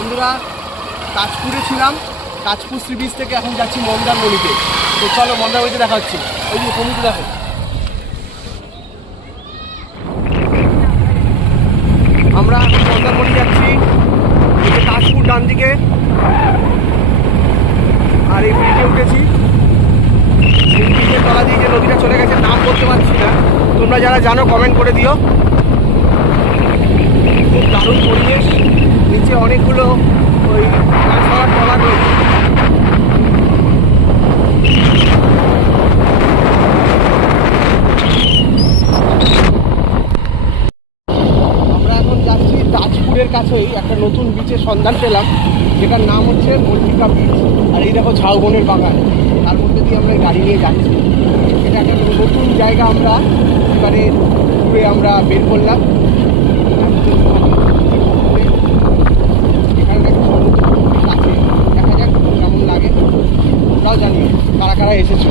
বন্ধুরা তাজপুরে ছিলাম, Tajpur sea beach থেকে এখন যাচ্ছি মন্দারমণিতে। তো চলো মন্দারমণিতে দেখা হচ্ছে। ওই যে সমুদ্র দেখো, আমরা মন্দারমণি যাচ্ছি। এই যে তাজপুর ডান দিকে, আর এই ব্রিজে উঠেছি। এই ব্রিজের তলা দিয়ে যে নদীটা চলে গেছে নাম বলতে পারছি না, তোমরা যারা জানো কমেন্ট করে দিও। খুব দারুণ পরিবেশ, নিচে অনেকগুলো ওই মাছ ধরার ট্রলার রয়েছে। আমরা এখন যাচ্ছি তাজপুরের কাছেই একটা নতুন বিচের সন্ধান পেলাম, যেটার নাম হচ্ছে মল্লিকা বিচ। আর এই দেখো ঝাউবনের বাগান, তার মধ্যে দিয়ে আমরা গাড়ি নিয়ে যাচ্ছি। এটা একটা নতুন জায়গা, আমরা এবারে ঘুরে আমরা বের করলাম। এখানকার সমুদ্র কাছে দেখা যাক কেমন লাগে, ওরাও জানি কারা কারা এসেছো।